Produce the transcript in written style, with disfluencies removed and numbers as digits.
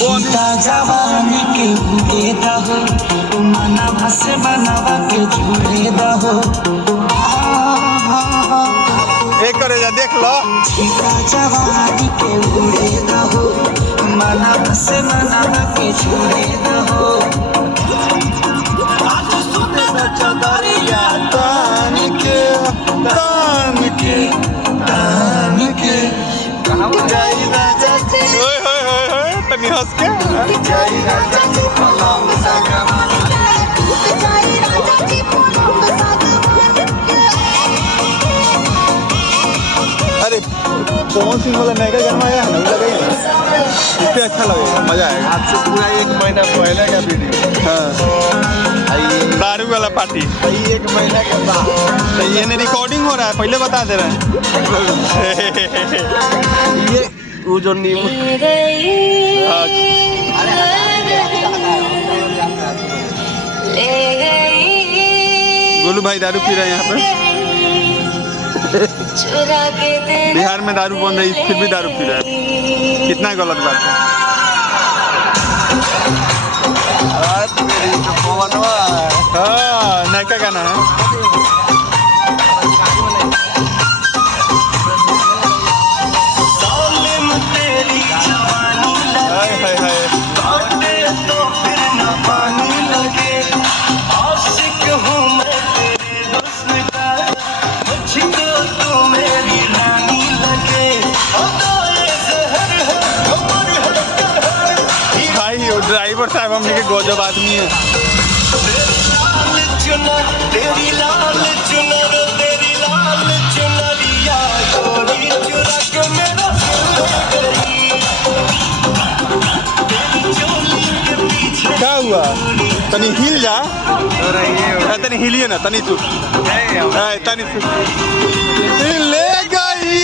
जीता जवानी के बुरे दहो मनवा से बनवा के जुड़े दहो एक करे जा देख लो जीता जवानी के बुरे दहो मनवा से बनवा के जुड़े दहो आज सुने न चदरिया तान के जाई राजा जी ओए होए होए होए तनी हंस के जाई राजा जी पलंग सागवान जाई राजा जी पलंग सागवान अरे पवन सिंह वाला नया गाना आया है ना वो लगाइए इस पे अच्छा लगेगा मजा आएगा आज से पूरा 1 महीना पहले का वीडियो हाँ दारू वाला पार्टी 1 महीना के बाद तो ये ने रिकॉर्डिंग हो रहा है पहले बता दे रहे हैं ये वो जो नीम हाँ, गोलू भाई दारू पी रहे हैं यहाँ पे बिहार में दारू बंद है फिर भी दारू पी रहा है कितना गलत बात है हाँ नया गाना है हाय हाय हाय भाई ड्राइवर साहब हमने के गजब आदमी है तेरी लाल चुनर तेरी लाल चुनरिया चोरी चुरा के मेरा क्या हुआ तनी हिल जा तनी हिलिए ना तनी चुप तनी चुप ले गई